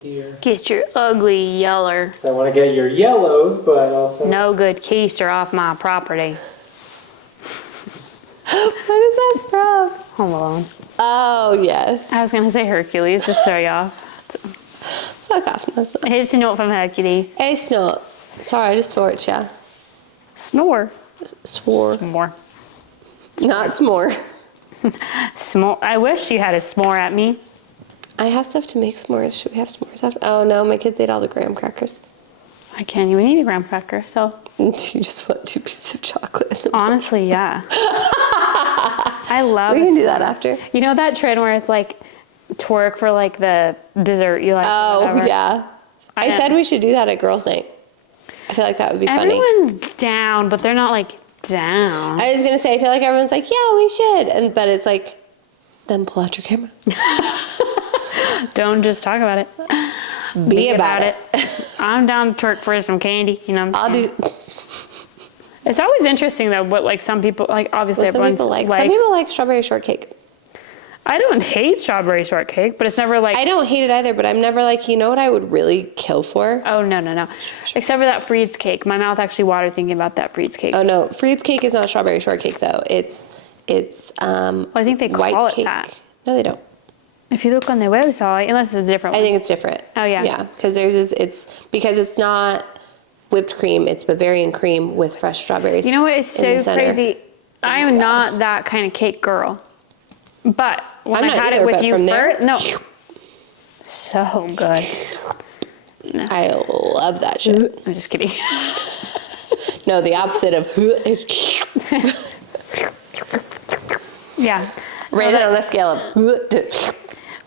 here. Get your ugly yeller. So I want to get your yellows, but also... No good keister off my property. What is that from? Home Alone. Oh, yes. I was going to say Hercules, just throw you off. Fuck off. No, it's not. It's a note from Hercules. Hey, snort. Sorry, I just swore at ya. Snore. Swore. S'more. Not s'more. S'more. I wish you had a s'more at me. I have stuff to make s'mores. Should we have s'mores after? Oh, no, my kids ate all the graham crackers. I can't even eat a graham cracker, so. You just want 2 pieces of chocolate. Honestly, yeah. I love We can do that after. You know that trend where it's like twerk for like the dessert you like? Oh, whatever? yeah. I said we should do that at girls' night. I feel like that would be funny. Everyone's down, but they're not like down. I was going to say, I feel like everyone's like, yeah, we should. But it's like, then pull out your camera. Don't just talk about it. Be about it. I'm down to twerk for some candy, you know what I'm saying? I'll do. It's always interesting though what like some people, like obviously What some everyone's people like. likes. Some people like strawberry shortcake. I don't hate strawberry shortcake, but it's never like. I don't hate it either, but I'm never like, you know what I would really kill for? Oh, no. Except for that Fried's cake. My mouth actually watered thinking about that Fried's cake. Oh no, Fried's cake is not strawberry shortcake though. It's Well, I think they white call it cake. that. No, they don't. If you look on their website, unless it's a different I one. think it's different. Oh, yeah. Yeah, because theirs is because it's not whipped cream. It's Bavarian cream with fresh strawberries. You know what is in the so center. crazy? I am not that kind of cake girl. But when I'm I not had either, it with but you from there- first, no. So good. No, I love that shit. I'm just kidding. No, the opposite of Yeah. rate it on a scale of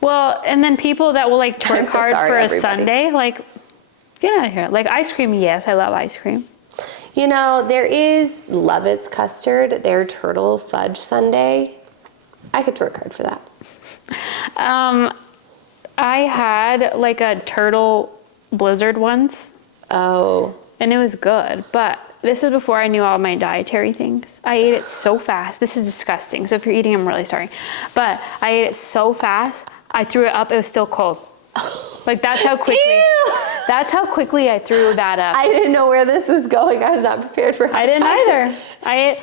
Well, and then people that will like I'm twerk so hard sorry, for a everybody. Sunday, like, get out of here. Like ice cream, yes, I love ice cream. You know, there is Lovett's custard, their turtle fudge sundae. I could twerk hard for that. I had like a turtle blizzard once, Oh, and it was good, but this was before I knew all my dietary things. I ate it so fast. This is disgusting. So if you're eating, I'm really sorry. But I ate it so fast, I threw it up. It was still cold. Like that's how quickly. Ew. That's how quickly I threw that up. I didn't know where this was going. I was not prepared for how I didn't fast either.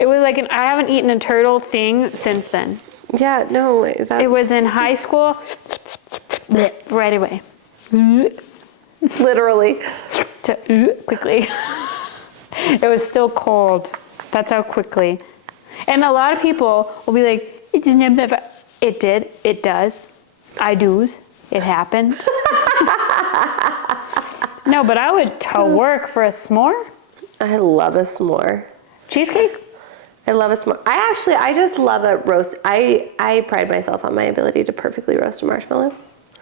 It was like I haven't eaten a turtle thing since then. Yeah, no, that's... It was in high school. Right away. literally. Quickly. It was still cold. That's how quickly. And a lot of people will be like, it doesn't have that fast. It did. It does. I do's. It happened. No, but I would work for a s'more. I love a s'more. Cheesecake? I love a s'more. I just love a roast. I pride myself on my ability to perfectly roast a marshmallow.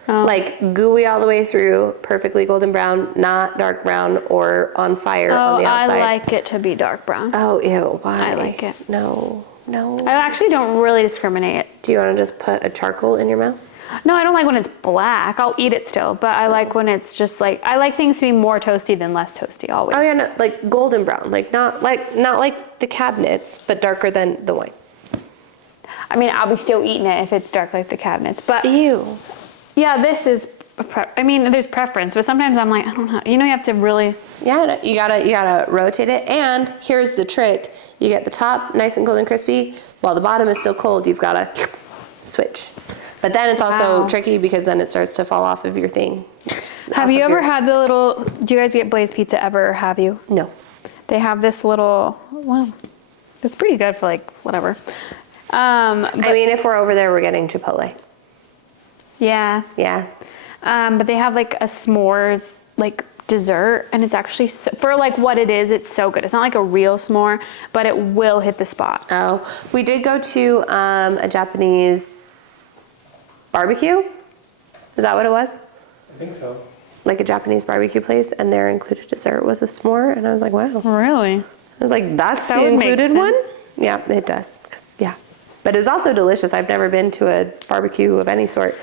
Oh. Like gooey all the way through, perfectly golden brown, not dark brown or on fire on the outside. I like it to be dark brown. Oh, ew, why? I like it. No. I actually don't really discriminate. Do you want to just put a charcoal in your mouth? No, I don't like when it's black. I'll eat it still, but I like when it's just like, I like things to be more toasty than less toasty always. Oh yeah, no, like golden brown, like not like the cabinets, but darker than the wine. I mean, I'll be still eating it if it's dark like the cabinets, but Ew. yeah, this is, there's preference, but sometimes I'm like, I don't know. You know, you have to really. Yeah, no, you gotta rotate it. And here's the trick: you get the top nice and golden crispy, while the bottom is still cold. You've gotta switch. But then it's also tricky because then it starts to fall off of your thing. Have you ever had the little, do you guys get Blaze Pizza ever, have you? No. They have this little, well, it's pretty good for like whatever. I mean, if we're over there, we're getting Chipotle. Yeah. Yeah. But they have like a s'mores like dessert, and it's actually for like what it is, it's so good. It's not like a real s'more, but it will hit the spot. Oh, we did go to a Japanese barbecue. Is that what it was? I think so. Like a Japanese barbecue place, and their included dessert was a s'more, and I was like, wow. Really? I was like, that's That the would make included one? sense. Yeah, it does. Yeah. But it was also delicious. I've never been to a barbecue of any sort.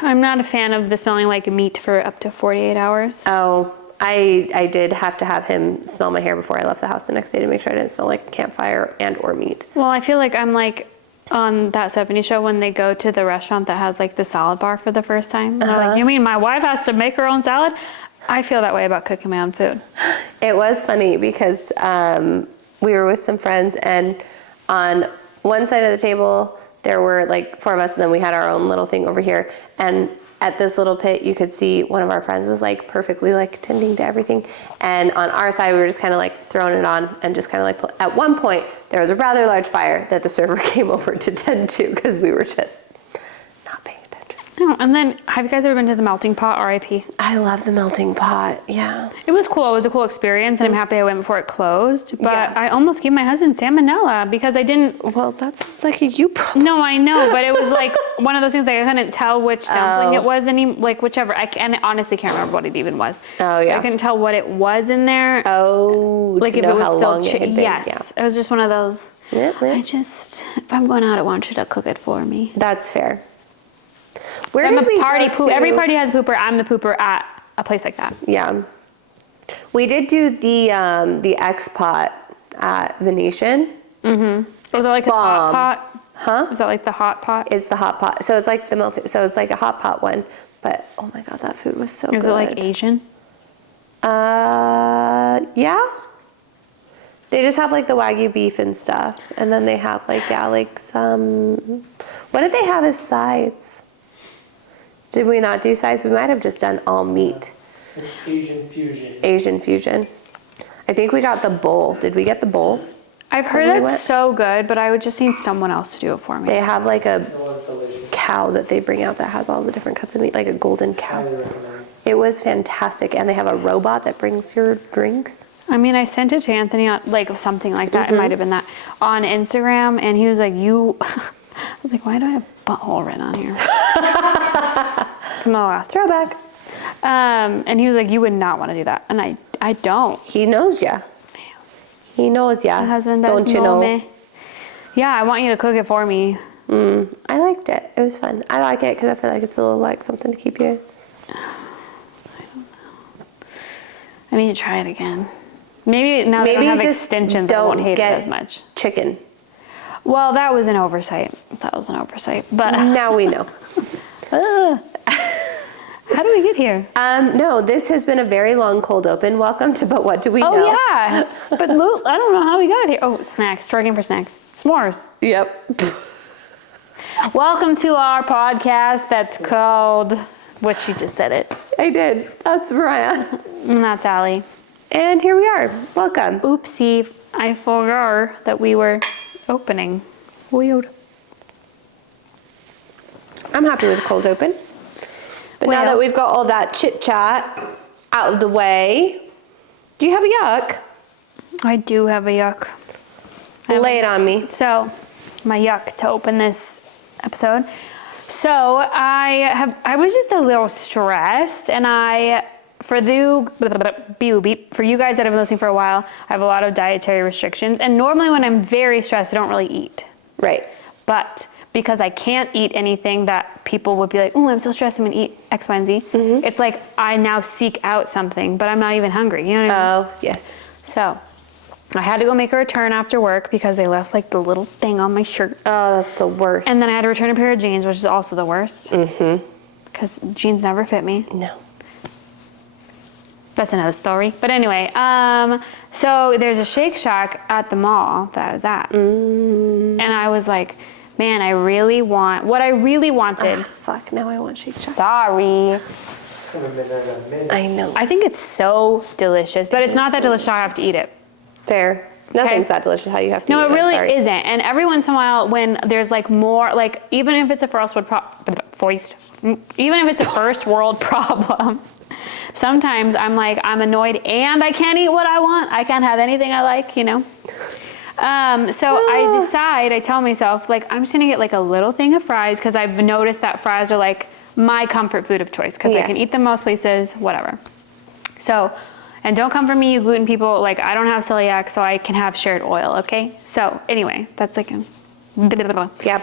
I'm not a fan of the smelling like meat for up to 48 hours. Oh, I did have to have him smell my hair before I left the house the next day to make sure I didn't smell like campfire and or meat. Well, I feel like I'm like on that 70s show when they go to the restaurant that has like the salad bar for the first time. And they're like, you mean my wife has to make her own salad? I feel that way about cooking my own food. It was funny because we were with some friends, and on one side of the table there were like 4 of us, and then we had our own little thing over here. And at this little pit, you could see one of our friends was like perfectly like tending to everything, and on our side we were just kind of like throwing it on and just kind of like at one point there was a rather large fire that the server came over to tend to because we were just not paying attention. Oh, and then have you guys ever been to the melting pot, RIP? I love the melting pot. Yeah. It was cool. It was a cool experience, and I'm happy I went before it closed. But Yeah. I almost gave my husband salmonella because I didn't. Well, that sounds like a you problem. No, I know, but it was like one of those things that I couldn't tell which dumpling Oh. it was, like whichever. And honestly can't remember what it even was. Oh, yeah. I couldn't tell what it was in there. Oh, like to if know it was how still long it had been. yes, it was just one of those. Yeah. Yeah, yeah. If I'm going out, I want you to cook it for me. That's fair. Where So I'm did we a party go pooper. to? Every party has a pooper. I'm the pooper at a place like that. Yeah. We did do the X pot at Venetian. Was that like a hot Bomb. pot? Huh? Is that like the hot pot? It's the hot pot. So it's like the melting. So it's like a hot pot one. But oh my god, that food was so good. Is it like Asian? Yeah. They just have like the Wagyu beef and stuff, and then they have like like some. What did they have as sides? Did we not do sides? We might have just done all meat. It's Asian fusion. Asian fusion. I think we got the bowl. Did we get the bowl? I've heard When we that's went? so good, but I would just need someone else to do it for me. They have like a It was delicious. cow that they bring out that has all the different cuts of meat, like a golden cow. Highly recommend. It was fantastic, and they have a robot that brings your drinks. I mean, I sent it to Anthony on like something like that. It might have been that on Instagram, and he was like, "You." I was like, "Why do I have butthole written on here?" From the last Throwback. and he was like, "You would not want to do that," and I don't. He knows ya. He knows ya. My husband does Don't you know? me. Yeah, I want you to cook it for me. I liked it. It was fun. I like it because I feel like it's a little like something to keep you. I need to try it again. Maybe now that I Maybe don't have just extensions, I won't don't hate it get as much. chicken. Well, that was an oversight. But Now we know. how do we get here? No, this has been a very long cold open. Welcome to But What Do We Know? Oh, yeah. But look, I don't know how we got here. Oh, snacks. Try again for snacks. S'mores. Yep. Welcome to our podcast that's called, what you just said it. I did. That's Mariah. And that's Allie. And here we are. Welcome. Oopsie, I forgot that we were opening. Weird. I'm happy with cold open. But now Well- that we've got all that chit chat out of the way, do you have a yuck? I do have a yuck. Lay it on me. So, my yuck to open this episode. So, I was just a little stressed, and for you guys that have been listening for a while, I have a lot of dietary restrictions, and normally when I'm very stressed, I don't really eat. Right. But because I can't eat anything that people would be like, oh, I'm so stressed, I'm gonna eat X, Y, and Z. It's like I now seek out something, but I'm not even hungry, you know what I mean? Oh, yes. So, I had to go make a return after work because they left like the little thing on my shirt. Oh, that's the worst. And then I had to return a pair of jeans, which is also the worst. Because jeans never fit me. No. That's another story. But anyway, so there's a Shake Shack at the mall that I was at. And I was like, man, what I really wanted. Fuck, now I want Shake Shack. Sorry. Haven't been there in a minute. I know. I think it's so delicious, but it's not that delicious. I have to eat it. Fair. Nothing's that delicious how you have to No, eat it I'm really sorry. isn't. And every once in a while, when there's like more, like even if it's a first world problem, sometimes I'm like, I'm annoyed and I can't eat what I want. I can't have anything I like, you know? So I tell myself, like, I'm just gonna get like a little thing of fries because I've noticed that fries are like my comfort food of choice because I can Yes. eat them most places, whatever. So, and don't come for me, you gluten people. Like, I don't have celiac, so I can have shared oil, okay? So, anyway, that's like a... Yep.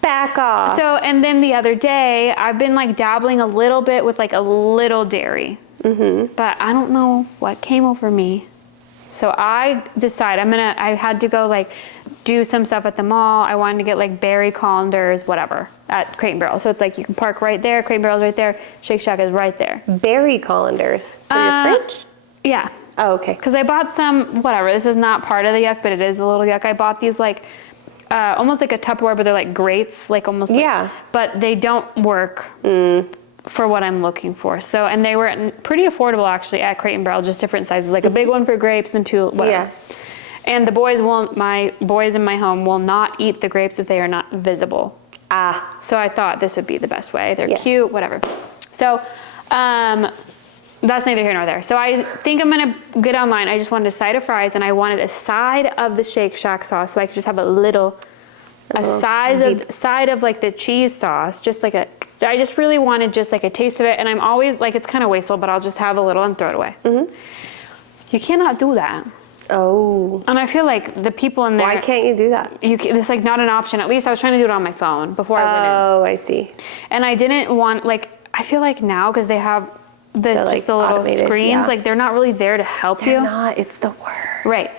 Back off. So, and then the other day, I've been like dabbling a little bit with like a little dairy. But I don't know what came over me. So I decide I had to go like do some stuff at the mall. I wanted to get like berry colanders, whatever, at Crate and Barrel. So it's like you can park right there, Crate and Barrel's right there, Shake Shack is right there. Berry colanders for your fridge? Yeah. Oh, okay. Because I bought some, whatever, this is not part of the yuck, but it is a little yuck. I bought these like, almost like a Tupperware, but they're like grates, like almost like, but they don't work for what I'm looking for. So, and they were pretty affordable actually at Crate and Barrel, just different sizes, like a big one for grapes and two, whatever. Yeah. And the boys my boys in my home will not eat the grapes if they are not visible. Ah. So I thought this would be the best way. They're cute, whatever. So, that's neither here nor there. So I think I'm gonna get online. I just wanted a side of fries and I wanted a side of the Shake Shack sauce so I could just have a side of like the cheese sauce, just like I just really wanted just like a taste of it. And I'm always like, it's kind of wasteful, but I'll just have a little and throw it away. You cannot do that. Oh. And I feel like the people in there. Why can't you do that? It's like not an option. At least I was trying to do it on my phone before I went in. Oh, I see. And I didn't want, like, I feel like now, because they have just the little screens, like they're not really there to help you. They're not, it's the worst. Right.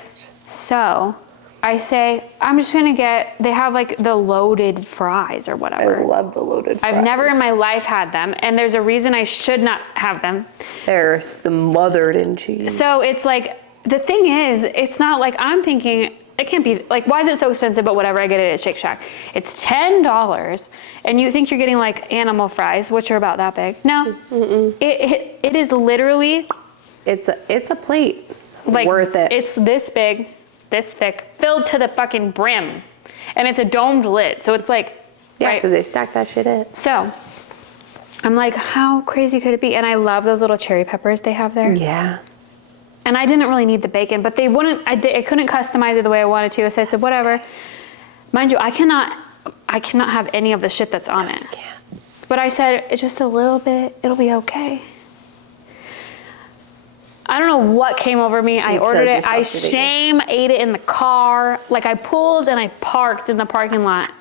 So I say, I'm just gonna they have like the loaded fries or whatever. I love the loaded fries. I've never in my life had them, and there's a reason I should not have them. They're smothered in cheese. So it's like, the thing is, it's not like I'm thinking, it can't be, like, why is it so expensive, but whatever, I get it at Shake Shack. It's $10, and you think you're getting like animal fries, which are about that big. No, it is literally. It's a plate, like, worth it. It's this big, this thick, filled to the fucking brim. And it's a domed lid, so it's like. Yeah, because they stack that shit in. So, I'm like, how crazy could it be? And I love those little cherry peppers they have there. Yeah. And I didn't really need the bacon, but they wouldn't, I couldn't customize it the way I wanted to, so I said, whatever. Mind you, I cannot have any of the shit that's on it. But I said, it's just a little bit, it'll be okay. I don't know what came over me. I ordered it, I ate it in the car. Like I pulled and I parked in the parking lot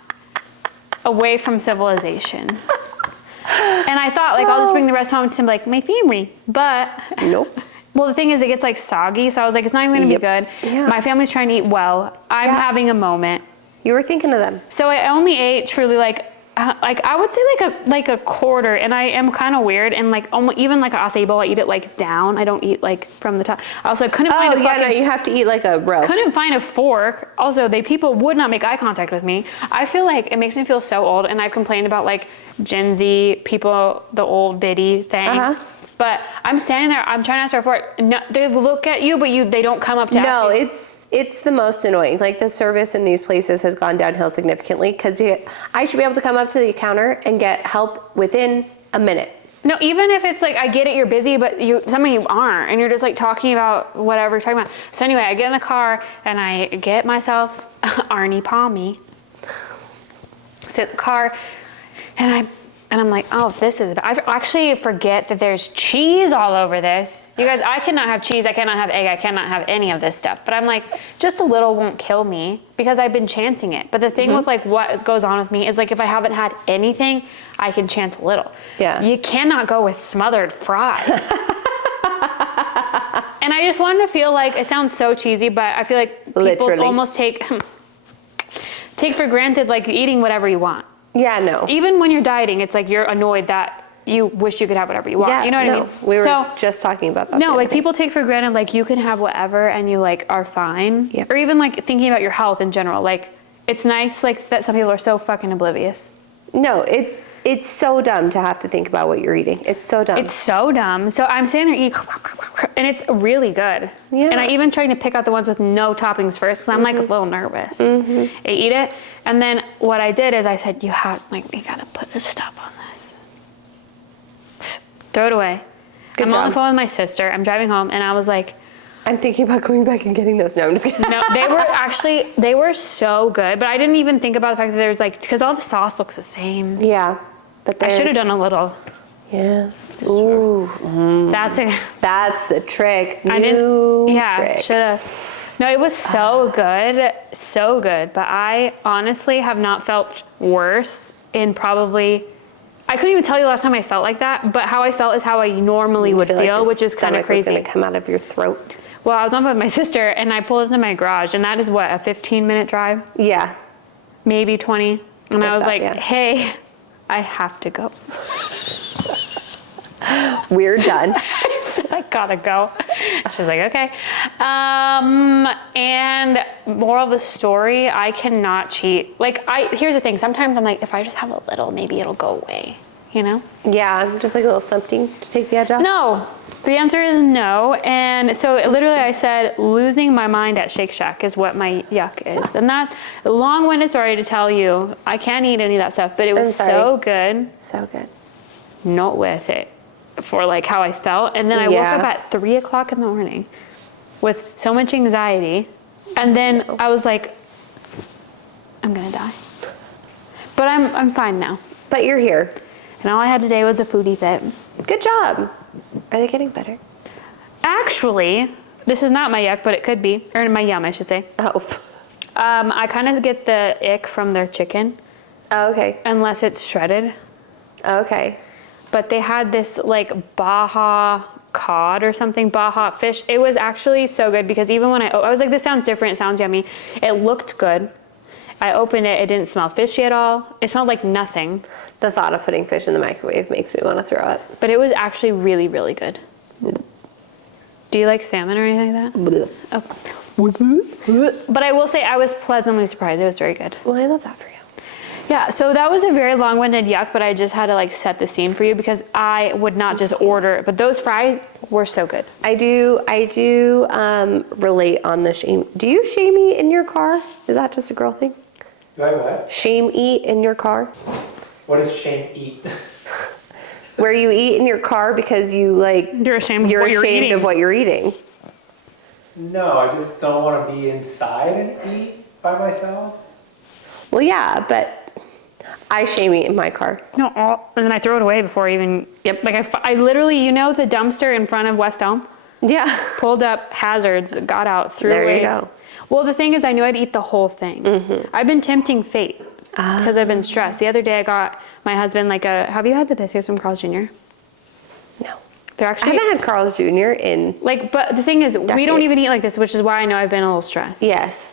away from civilization. And I thought, like, I'll just bring the rest home to like my family, but. Nope. Well, the thing is, it gets like soggy, so I was like, it's not even gonna be good. Yeah. My family's trying to eat well. I'm having a moment. You were thinking of them. So I only ate truly like I would say like a quarter, and I am kind of weird, and like almost even like an acai bowl, I eat it like down. I don't eat like from the top. Also, couldn't find a fucking. No, you have to eat like a row. Couldn't find a fork. Also, people would not make eye contact with me. I feel like it makes me feel so old, and I've complained about like Gen Z people, the old biddy thing. But I'm standing there, I'm trying to ask for a fork. No, they look at you, but they don't come up to ask you. No, it's the most annoying. Like the service in these places has gone downhill significantly because I should be able to come up to the counter and get help within a minute. No, even if it's like, I get it, you're busy, but some of you aren't, and you're just like talking about whatever you're talking about. So anyway, I get in the car and I get myself Arnie Palmy, sit in the car, and I'm like, oh, this is, I actually forget that there's cheese all over this. You guys, I cannot have cheese, I cannot have egg, I cannot have any of this stuff. But I'm like, just a little won't kill me because I've been chancing it. But the thing with like what goes on with me is like, if I haven't had anything, I can chance a little. Yeah. You cannot go with smothered fries. And I just wanted to feel like, it sounds so cheesy, but I feel like people almost take for granted like eating whatever you want. Yeah, no. Even when you're dieting, it's like you're annoyed that you wish you could have whatever you want. Yeah, you know what I mean? We were just talking about that. No, like people take for granted like you can have whatever and you like are fine. Yep. Or even like thinking about your health in general. Like it's nice like that some people are so fucking oblivious. No, it's so dumb to have to think about what you're eating. It's so dumb. It's so dumb. So I'm sitting there eating, and it's really good. Yeah. And I even tried to pick out the ones with no toppings first because I'm like a little nervous. I eat it, and then what I did is I said, we gotta put a stop on this. Throw it away. I'm on the phone with my sister. I'm driving home, and I was like, I'm thinking about going back and getting those. No, I'm just kidding. No, they were so good, but I didn't even think about the fact that there's like, because all the sauce looks the same. Yeah, but I should have done a little. Yeah. Ooh. That's the trick. Should have. No, it was so good, but I honestly have not felt worse in probably, I couldn't even tell you the last time I felt like that, but how I felt is how I normally would feel, which is kind of crazy. It's gonna come out of your throat. Well, I was on with my sister and I pulled into my garage and that is what, a 15-minute drive? Yeah. Maybe 20. And I Guess was that, like, yeah. hey, I have to go. We're done. I said, I gotta go. She's like, okay. And moral of the story, I cannot cheat. Like, here's the thing. Sometimes I'm like, if I just have a little, maybe it'll go away, you know? Yeah, just like a little something to take the edge off. No, the answer is no. And so literally I said, losing my mind at Shake Shack is what my yuck is. And that long-winded story to tell you, I can't eat any of that stuff, but it was so good. So good. Not worth it for like how I felt. And then I woke up at 3 o'clock in the morning with so much anxiety. And then I was like, I'm gonna die. But I'm fine now. But you're here. And all I had today was a foodie fit. Good job. Are they getting better? Actually, this is not my yuck, but it could be, or my yum, I should say. Oh. I kind of get the ick from their chicken, Oh, okay. unless it's shredded. Okay. But they had this like Baja cod or something, Baja fish. It was actually so good because even when I was like, this sounds different, it sounds yummy. It looked good. I opened it, it didn't smell fishy at all. It smelled like nothing. The thought of putting fish in the microwave makes me want to throw up. But it was actually really, really good. Do you like salmon or anything like that? Oh. But I will say I was pleasantly surprised. It was very good. Well, I love that for you. Yeah, so that was a very long-winded yuck, but I just had to like set the scene for you because I would not just order it. But those fries were so good. I do relate on the shame. Do you shame eat in your car? Is that just a girl thing? Do I what? Shame eat in your car? What does shame eat? Where you eat in your car because you like You're ashamed of what you're eating. of what you're eating. No, I just don't want to be inside and eat by myself. Well, yeah, but I shame eat in my car. No, and then I throw it away before I even. Yep. Like I literally, you know, the dumpster in front of West Elm. Yeah. Pulled up hazards, got out, threw There away. you go. Well, the thing is, I knew I'd eat the whole thing. Mm-hmm. I've been tempting fate because I've been stressed. The other day, I got my husband like a. Have you had the biscuits from Carl's Jr.? No. They're I actually haven't had Carl's Jr. in. like. But the thing is, we don't Decade. even eat like this, which is why I know I've been a little stressed. Yes.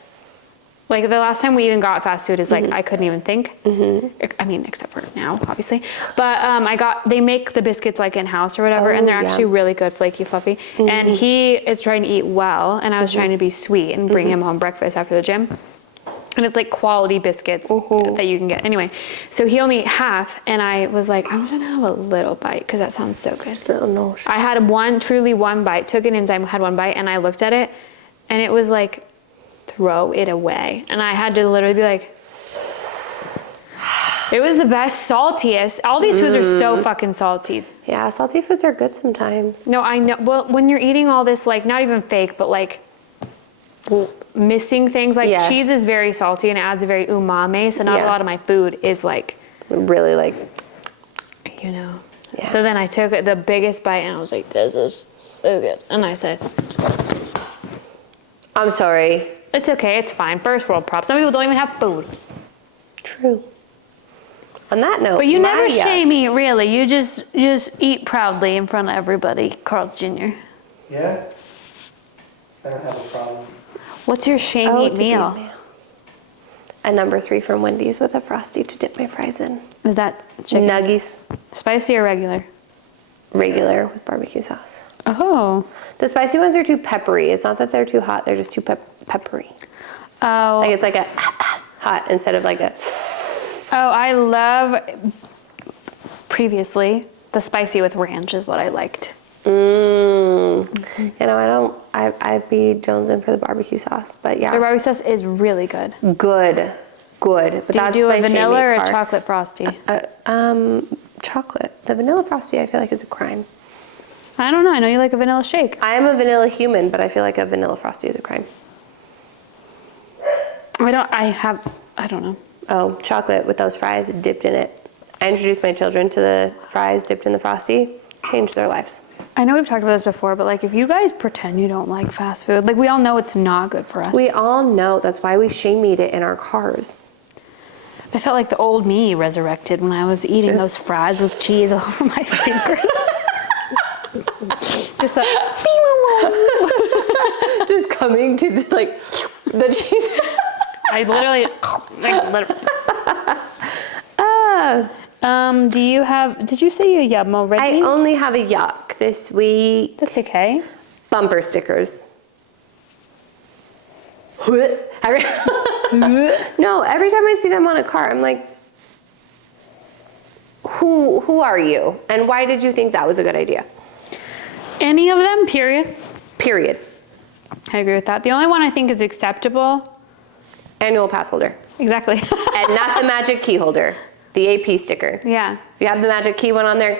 Like the last time we even got fast food is like Mm-hmm. I couldn't even think. I mean, except for now, obviously. But they make the biscuits like in house or whatever, and they're yeah. actually really good, flaky, fluffy. And he is trying to eat well, and I was trying to be sweet and bring him home breakfast after the gym. And it's like quality biscuits that you can get. Anyway, so he only ate half, and I was like, I'm just gonna have a little bite because that sounds so good. So no. I had truly one bite, took an enzyme, had one bite, and I looked at it, and it was like, throw it away. And I had to literally be like, it was the best, saltiest. All these foods are so fucking salty. Yeah, salty foods are good sometimes. No, I know. Well, when you're eating all this, like, not even fake, but like missing things, like Yes. cheese is very salty and it adds a very umami. So not a Yeah. lot of my food is like, Really like. you know. Yeah. So then I took the biggest bite and I was like, this is so good. And I said, I'm sorry. it's okay, it's fine. First world props. Some people don't even have food. True. On that note, But you never Maya, shame me, really. You just eat proudly in front of everybody, Carl's Jr. Yeah? I don't have a problem. What's your shame Oh, eat to be a meal? man. A number 3 from Wendy's with a Frosty to dip my fries in. Is that chicken? Nuggies, Spicy or regular? regular with barbecue sauce. Oh. The spicy ones are too peppery. It's not that they're too hot, they're just too peppery. Oh. Like it's like a hot instead of like a. Oh, I love, previously, the spicy with ranch is what I liked. You know, I'd be jonesing for the barbecue sauce, but yeah. The barbecue sauce is really good. Good. But Do you that's do my a vanilla or shame a part. chocolate frosty? Chocolate. The vanilla frosty I feel like is a crime. I don't know. I know you like a vanilla shake. I am a vanilla human, but I feel like a vanilla frosty is a crime. I don't know. Oh, chocolate with those fries dipped in it. I introduced my children to the fries dipped in the frosty. Changed their lives. I know we've talked about this before, but like if you guys pretend you don't like fast food, like we all know it's not good for us. We all know that's why we shame eat it in our cars. I felt like the old me resurrected when I was eating those fries with cheese all over my fingers. Just that. just coming to like the cheese. I literally, do you have, did you say you yum already? I only have a yuck this week. That's okay. Bumper stickers. No, every time I see them on a car, I'm like, who are you? And why did you think that was a good idea? Any of them, period. Period. I agree with that. The only one I think is acceptable. Annual pass holder. Exactly. And not the magic key holder. The AP sticker. Yeah. If you have the magic key one on there,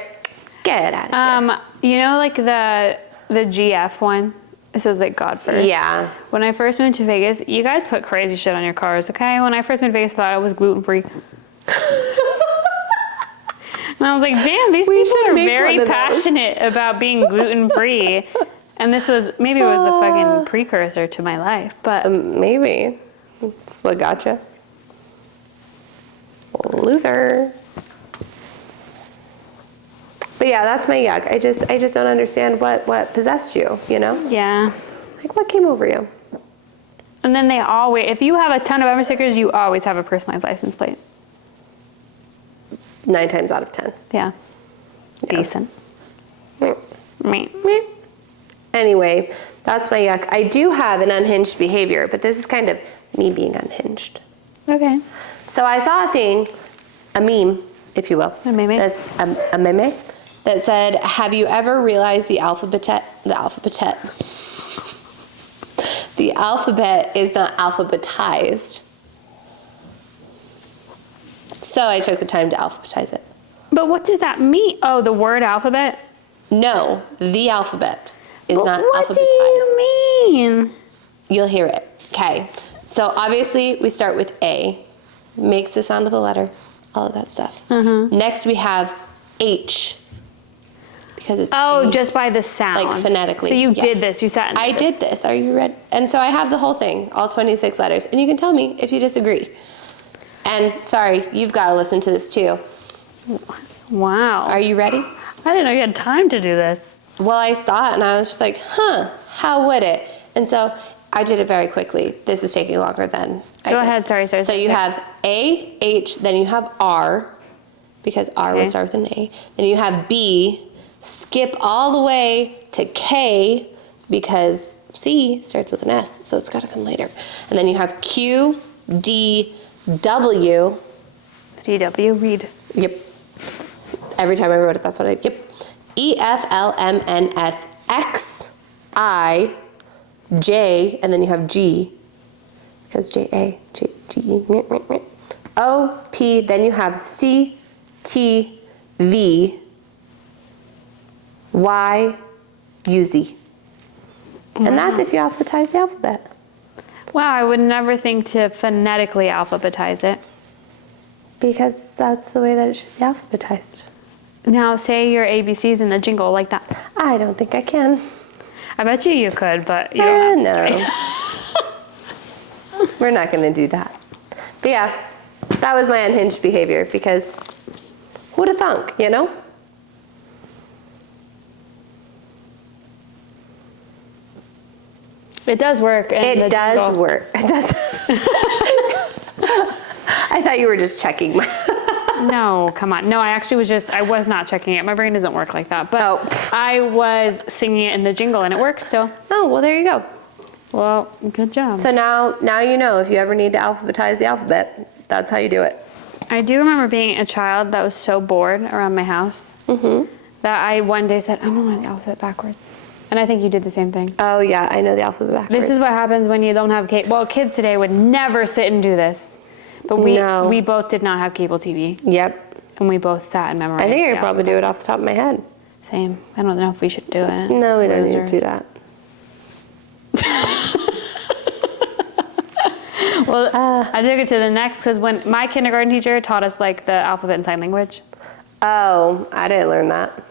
get it out of here. You know, like the GF one? It says like God first. Yeah. When I first moved to Vegas, you guys put crazy shit on your cars, okay? When I first moved to Vegas, I thought I was gluten-free. And I was like, damn, these people are very passionate about being gluten-free. And this was, maybe it was the fucking precursor to my life, but. Maybe. That's what got you. Loser. But yeah, that's my yuck. I just don't understand what possessed you, you know? Yeah. Like, what came over you? And then they always, if you have a ton of bumper stickers, you always have a personalized license plate. 9 times out of 10. Yeah. Decent. Me. Anyway, that's my yuck. I do have an unhinged behavior, but this is kind of me being unhinged. Okay. So I saw a thing, a meme, if you will. A meme? That's a meme that said, have you ever realized the alphabet is not alphabetized? So I took the time to alphabetize it. But what does that mean? Oh, the word alphabet? No, the alphabet is not What alphabetized. do you mean? You'll hear it. Okay. So obviously we start with A, makes the sound of the letter, all of that stuff. Next we have H, because it's Oh, A, just by the sound. like phonetically. So you yeah. did this. You sat and I did this. Are you ready? And so I have the whole thing, all 26 letters, and you can tell me if you disagree. And sorry, you've got to listen to this too. Wow. Are you ready? I didn't know you had time to do this. Well, I saw it and I was just like, how would it? And so I did it very quickly. This is taking longer than I Go did. ahead. Sorry. So you have A, H, then you have R, because R would start with an A. Then you have B, skip all the way to K, because C starts with an S, so it's got to come later. And then you have Q, D, W. DW, read. Yep. Every time I wrote it, that's what yep. E, F, L, M, N, S, X, I, J, and then you have G, because J, A, J, G, O, P, then you have C, T, V, Y, U, Z. And that's if you alphabetize the alphabet. Wow, I would never think to phonetically alphabetize it. Because that's the way that it should be alphabetized. Now say your ABCs in the jingle like that. I don't think I can. I bet you could, but you don't have to. No. We're not going to do that. But yeah, that was my unhinged behavior, because who'd have thunk, you know? It does work. It does work. It does. I thought you were just checking my... No, come on. No, I was not checking it. My brain doesn't work like that. But I was singing it in the jingle and it works still. Oh, well, there you go. Well, good job. So now you know, if you ever need to alphabetize the alphabet, that's how you do it. I do remember being a child that was so bored around my house that I one day said, I'm going to learn the alphabet backwards. And I think you did the same thing. Oh, yeah, I know the alphabet backwards. This is what happens when you don't have cable. Well, kids today would never sit and do this. But we both did not have cable TV. Yep. And we both sat and memorized I think I the could probably do it off the top of my head. Same. I don't know if we should do it. No, we don't need to do that. Well, I took it to the next, because when my kindergarten teacher taught us like the alphabet and sign language. Oh, I didn't learn that.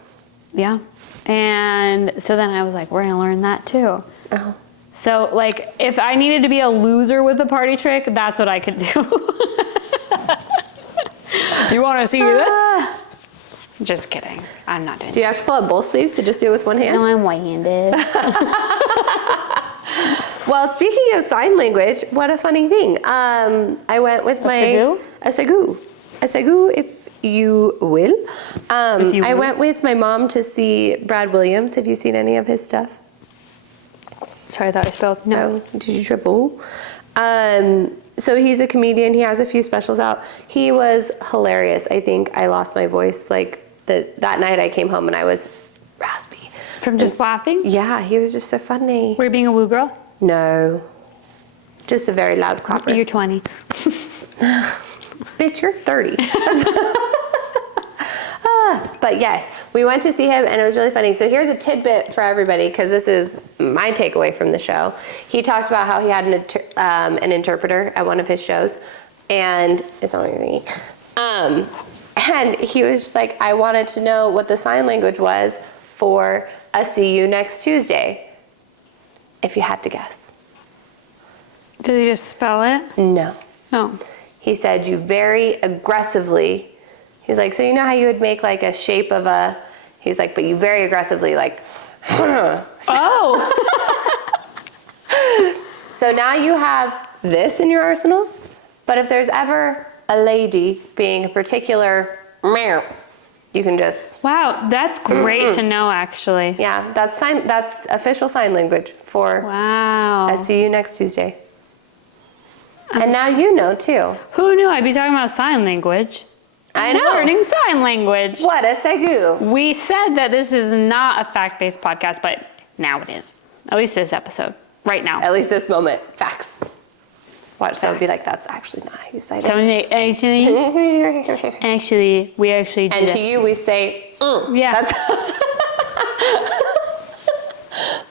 Yeah. And so then I was like, we're going to learn that too. Oh. So like if I needed to be a loser with the party trick, that's what I could do. You want to see this? Just kidding. I'm not doing Do you have to pull up both sleeves to just do it with one hand? No, I'm one-handed. Well, speaking of sign language, what a funny thing. I went with a sagu, if you will. I went with my mom to see Brad Williams. Have you seen any of his stuff? Sorry, I thought I spelled. No. Oh, did you triple? So he's a comedian. He has a few specials out. He was hilarious. I think I lost my voice like that night I came home and I was raspy. From just laughing? Yeah, he was just so funny. Were you being a woo girl? No. Just a very loud clapper. You're 20. Bitch, you're 30. But yes, we went to see him and it was really funny. So here's a tidbit for everybody because this is my takeaway from the show. He talked about how he had an interpreter at one of his shows and it's not anything. And he was just like, I wanted to know what the sign language was for a see you next Tuesday, if you had to guess. Did he just spell it? No. Oh. He said you very aggressively, he's like, so you know how you would make like a shape of a, he's like, but you very aggressively like, Oh. So now you have this in your arsenal, but if there's ever a lady being a particular meow, you can just. Wow, that's great to know actually. Yeah, that's official sign language for Wow. I see you next Tuesday. And now you know too. Who knew I'd be talking about sign language? I know. Learning sign language. What a segue. We said that this is not a fact-based podcast, but now it is. At least this episode, right now. At least this moment, facts. Watch, someone be like, that's actually not how you say it. Actually, we actually do. And to you, we say, Yeah. That's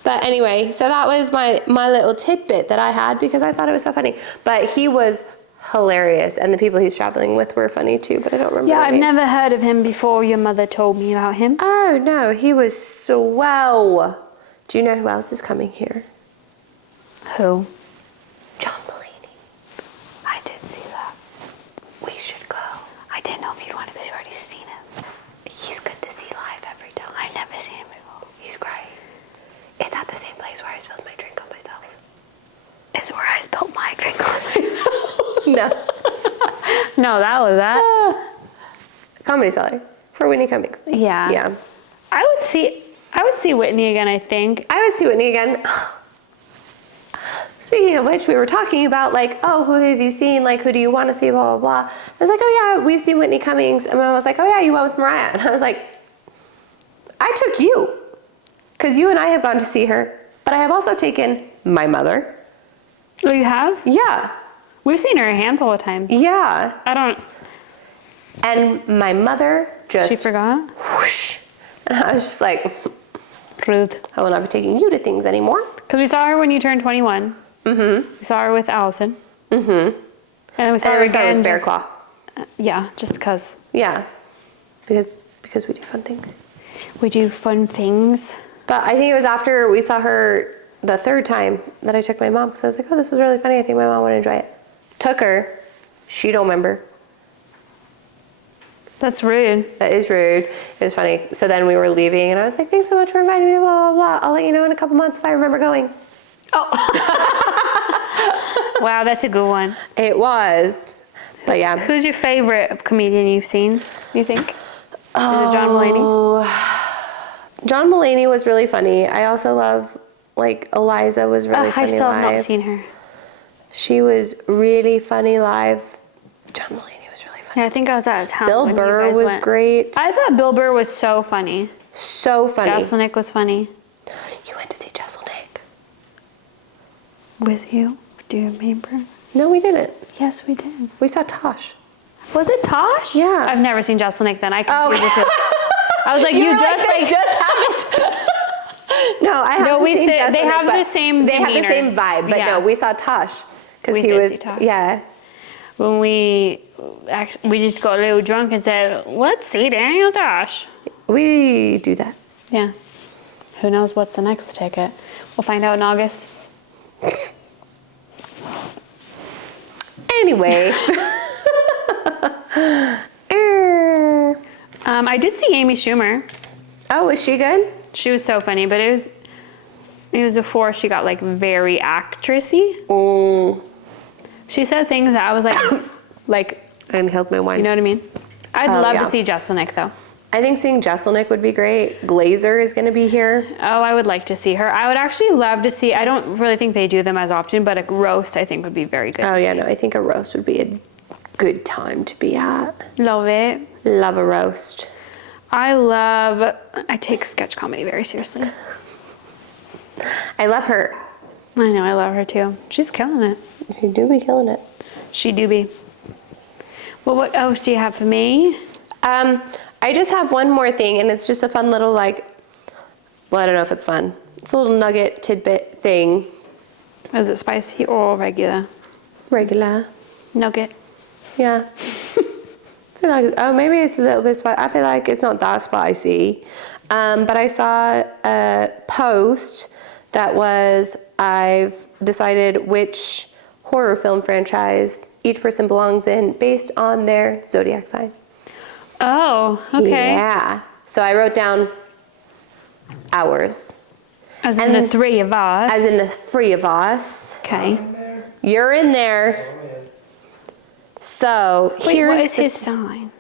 But anyway, so that was my little tidbit that I had because I thought it was so funny. But he was hilarious, and the people he's traveling with were funny too, but I don't remember Yeah, their I've names. never heard of him before. Your mother told me about him. Oh, no, he was swell. Do you know who else is coming here? Who? John Mulaney. I did see that. We should go. I didn't know if you'd want to because you already seen him. He's good to see live every time. I've never seen him before. He's great. It's at the same place where I spilled my drink on myself. It's where I spilled my drink on myself. No. No, that was that. Comedy Cellar for Whitney Cummings. Yeah. Yeah. I would see Whitney again, I think. I would see Whitney again. Speaking of which, we were talking about like, oh, who have you seen? Like, who do you want to see? Blah, blah, blah. I was like, oh yeah, we've seen Whitney Cummings. And my mom was like, oh yeah, you went with Mariah. And I was like, I took you. Because you and I have gone to see her. But I have also taken my mother. Oh, you have? Yeah. We've seen her a handful of times. Yeah. I don't. And my mother just. She forgot? Whoosh. And I was just like, Rude. I will not be taking you to things anymore. Because we saw her when you turned 21. Mm-hmm. We saw her with Allison. Mm-hmm. And then we saw her again. With Bear Claw. Yeah, just because. Yeah. Because we do fun things. We do fun things. But I think it was after we saw her the third time that I took my mom. Because I was like, oh, this was really funny. I think my mom would enjoy it. Took her. She don't remember. That's rude. That is rude. It was funny. So then we were leaving and I was like, thanks so much for inviting me, blah, blah, blah. I'll let you know in a couple months if I remember going. Oh. Wow, that's a good one. It was. But yeah. Who's your favorite comedian you've seen, you think? Is it John Mulaney? John Mulaney was really funny. I also love, like, Eliza was really funny I still live. have not seen her. She was really funny live. John Mulaney was really funny. Yeah, I think I was out of town. Bill when you Burr guys was went. great. I thought Bill Burr was so funny. So funny. Jocelyn was funny. You went to see Jocelyn. With you? Do you remember? No, we didn't. Yes, we did. We saw Tosh. Was it Tosh? Yeah. I've never seen Jocelyn then. I confused the two. I was like, You you were just like, this just happened. No, I haven't No, we seen said Jocelyn, they have but the same They have the demeanor. same vibe, but Yeah. no, we saw Tosh because We he did was see Tosh. yeah. when we just got a little drunk and said, let's see Daniel Tosh. We do that. Yeah. Who knows what's the next ticket? We'll find out in August. Anyway. I did see Amy Schumer. Oh, was she good? She was so funny, but it It was before she got like very actressy. She said things that I was like, I inhaled my wine. you know what I mean? I'd Oh, love yeah. to see Jesselnick though. I think seeing Jesselnick would be great. Glazer is going to be here. Oh, I would like to see her. I would actually love to see, I don't really think they do them as often, but a roast I think would be very good. Oh, yeah, no, I think a roast would be a good time to be at. Love it. Love a roast. I take sketch comedy very seriously. I love her. I know, I love her too. She's killing it. She do be killing it. She do be. Well, what else do you have for me? I just have one more thing, and it's just a fun little, like, well, I don't know if it's fun. It's a little nugget tidbit thing. Is it spicy or regular? Regular. Nugget. Yeah. I feel like, oh, maybe it's a little bit spicy. I feel like it's not that spicy. But I saw a post that was, I've decided which horror film franchise each person belongs in based on their zodiac sign. Oh, okay. Yeah. So I wrote down ours. As in the three of us. As in the three of us. Okay. You're in there. Oh, man. So Wait, here's what is his sign?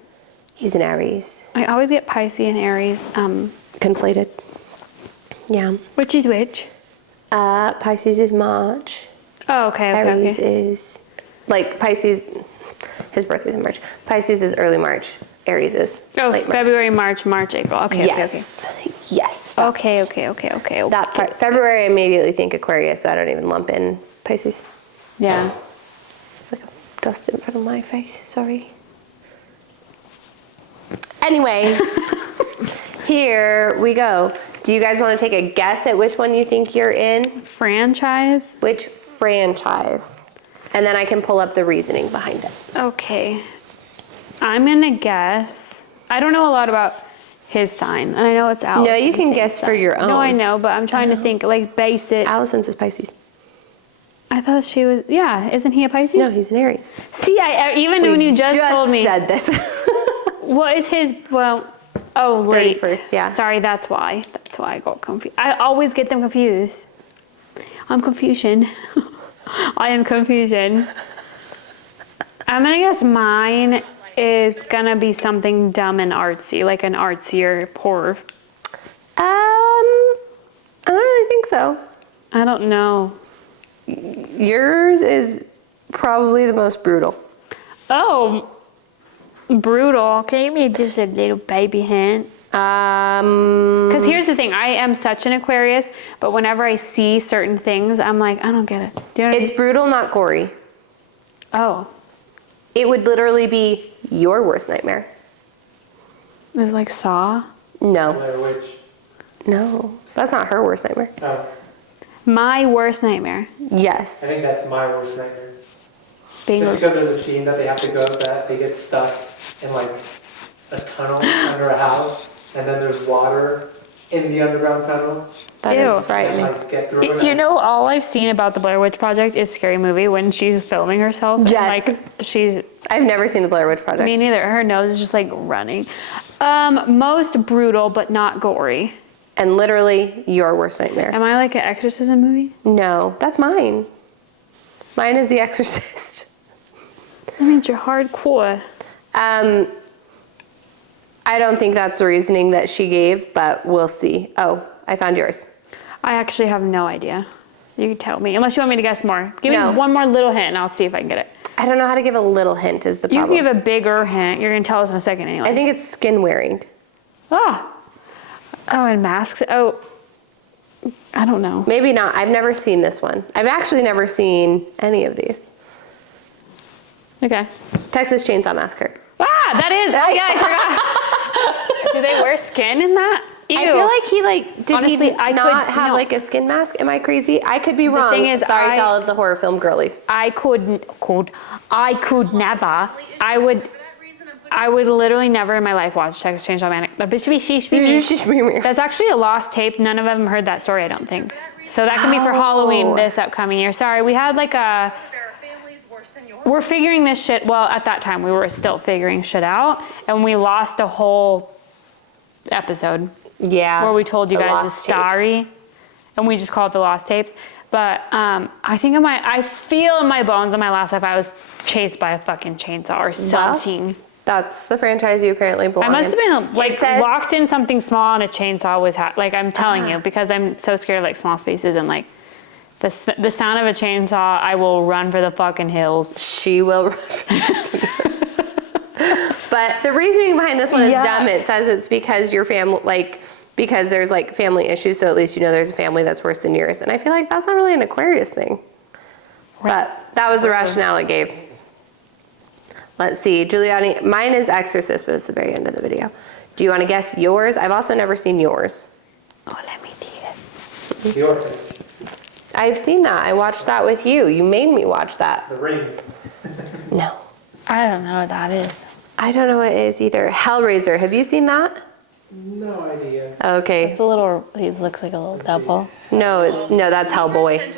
He's an Aries. I always get Pisces and Aries. Conflated. Yeah. Which is which? Pisces is March. Oh, okay, okay, Aries okay. is like Pisces. His birthday's in March. Pisces is early March. Aries is Oh, late March. February, March, April. Okay, Yes. Yes. that. okay, okay. Okay. That part. February, I immediately think Aquarius, so I don't even lump in Pisces. Yeah. It's like a dust in front of my face. Sorry. Anyway, here we go. Do you guys want to take a guess at which one you think you're in? Franchise? Which franchise? And then I can pull up the reasoning behind it. Okay. I'm gonna guess. I don't know a lot about his sign, and I know it's Allison's. No, you can same guess for sign. your own. No, I know, but I'm trying to think, like, base it. Allison's is Pisces. I thought she was, yeah, isn't he a Pisces? No, he's an Aries. See, I even when you just told me. said this. What is his, late. 31st, yeah. Sorry, that's why. That's why I got confused. I always get them confused. I'm confusion. I am confusion. I'm gonna guess mine is gonna be something dumb and artsy, like an artsier horror. I don't really think so. I don't know. Yours is probably the most brutal. Oh, brutal. Can you give me just a little baby hint? Because here's the thing, I am such an Aquarius, but whenever I see certain things, I'm like, I don't get it. Do you know what I It's mean? brutal, not gory. Oh, It would literally be your worst nightmare. is it like Saw? No, Blair Witch. no, that's not her worst nightmare. Oh, My worst nightmare. Yes. I think that's my worst nightmare. Being Just because there's a scene that they have to go that they get stuck in like a tunnel under a house, and then there's water in the underground tunnel. That Ew. is And frightening. like get through it. You know, all I've seen about the Blair Witch Project is Scary Movie when she's filming herself. And Yes. like, she's, I've never seen the Blair Witch Project. me neither. Her nose is just like running. Most brutal, but not gory. And literally your worst nightmare. Am I like an exorcism movie? No, that's mine. Mine is The Exorcist. That means you're hardcore. I don't think that's the reasoning that she gave, but we'll see. Oh, I found yours. I actually have no idea. You can tell me, unless you want me to guess more. Give No. me one more little hint and I'll see if I can get it. I don't know how to give a little hint is the You problem. can give a bigger hint. You're gonna tell us in a second anyway. I think it's skin wearing. Oh, and masks. Oh, I don't know. Maybe not. I've never seen this one. I've actually never seen any of these. Okay. Texas Chainsaw Massacre. Ah, that is. Oh yeah, I forgot. Do they wear skin in that? Ew. I feel like did Honestly, he I not could- have no. like a skin mask? Am I crazy? I could be wrong. thing is, Sorry to all of the horror film girlies. I could never. I would literally never in my life watch Texas Chainsaw Massacre. That's actually a lost tape. None of them heard that story, I don't think. So that could be for Halloween this upcoming year. Sorry, we had like a. We're figuring this shit. Well, at that time we were still figuring shit out, and we lost a whole episode Yeah. where we told you the guys the lost story. tapes. and we just call it the Lost Tapes. But I think I feel in my bones in my last life I was chased by a fucking chainsaw or something. Well, that's the franchise you apparently belong in. I must have been like says- locked in something small and a chainsaw was like I'm telling you, because I'm so scared of like small spaces and like the sound of a chainsaw, I will run for the fucking hills. She will run for the hills. But the reasoning behind this one is dumb. It says it's because your family, like, because there's like family issues, so at least you know there's a family that's worse than yours. And I feel like that's not really an Aquarius thing. Right. But that was the rationale it gave. Let's see, Giuliani, mine is Exorcist, but it's the very end of the video. Do you want to guess yours? I've also never seen yours. Oh, let me do it. Your thing. I've seen that. I watched that with you. You made me watch that. The Ring. No. I don't know what that is. I don't know what it is either. Hellraiser, have you seen that? No idea. Okay. It's a little, he looks like a little devil. No, that's Hellboy.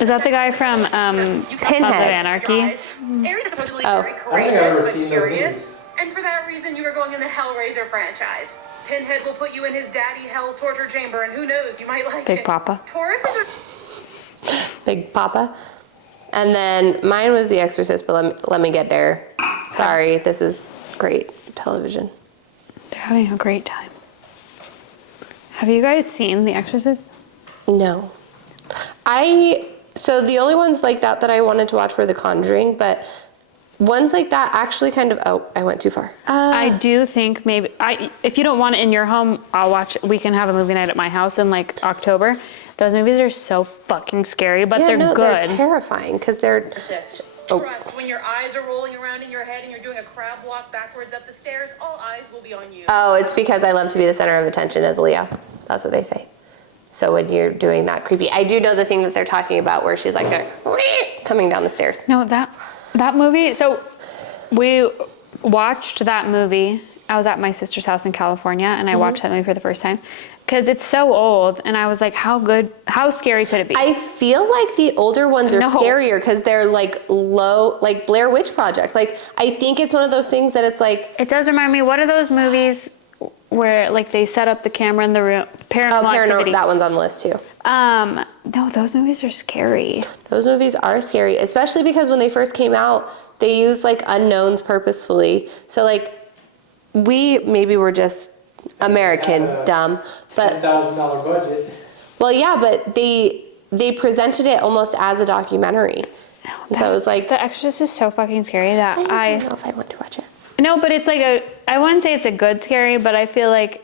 Is that the guy from Sons of Pinhead. Anarchy? Aries are supposedly Oh. very I think I've courageous ever but seen those curious. And for that reason, you are going in the Hellraiser franchise. Pinhead will put you in his daddy hell torture chamber, and who knows, you might like Big it. Papa. Taurus is Big Papa. And then mine was The Exorcist, but let me get there. Sorry, this is great television. They're having a great time. Have you guys seen The Exorcist? No. So the only ones like that I wanted to watch were The Conjuring, but ones like that actually kind of, oh, I went too far. I do think maybe, if you don't want it in your home, I'll watch it. We can have a movie night at my house in like October. Those movies are so fucking scary, but they're good. They're terrifying because they're, Persist. Oh. Trust, when your eyes are rolling around in your head and you're doing a crab walk backwards up the stairs, all eyes will be on you. oh, it's because I love to be the center of attention as Leo. That's what they say. So when you're doing that creepy, I do know the thing that they're talking about where she's like, they're coming down the stairs. No, that movie, so we watched that movie. I was at my sister's house in California and I watched that movie for the first time because it's so old and I was like, how scary could it be? I feel like the older ones are No. scarier because they're like low, like Blair Witch Project. Like, I think it's one of those things that it's like, It does remind me, what are those movies where like they set up the camera in the room? Paranormal Activity. that one's on the list too. No, those movies are scary. Those movies are scary, especially because when they first came out, they used like unknowns purposefully. So like, we maybe were just American dumb, but $10,000 budget. well, yeah, but they presented it almost as a documentary. And so it was like, The Exorcist is so fucking scary that I don't know if I want to watch it. No, but it's like I wouldn't say it's a good scary, but I feel like,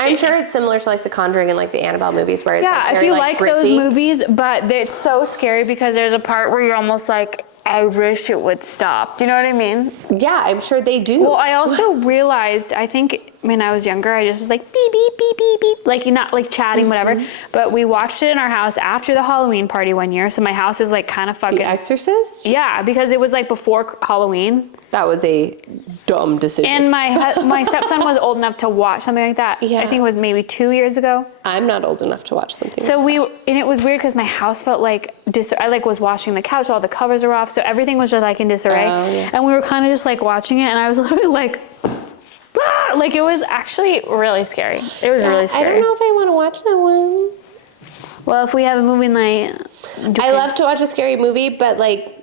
I'm sure it's similar to like The Conjuring and like the Annabelle movies where it's yeah, like if very, you like, like those grippy. movies, but it's so scary because there's a part where you're almost like, I wish it would stop. Do you know what I mean? Yeah, I'm sure they do. Well, I also realized, I think when I was younger, I just was like, beep, beep, beep, beep, beep, like not like chatting, whatever. But we watched it in our house after the Halloween party one year. So my house is like kind of fucking. The Exorcist? Yeah, because it was like before Halloween. That was a dumb decision. And my stepson was old enough to watch something like that. Yeah. I think it was maybe 2 years ago. I'm not old enough to watch something. So and it was weird because my house felt like, I like was washing the couch, all the covers are off. So everything was just like in disarray. Oh, yeah. And we were kind of just like watching it and I was literally like, ah! Like it was actually really scary. It was really I scary. don't know if I want to watch that one. Well, if we have a movie night. I love to watch a scary movie, but like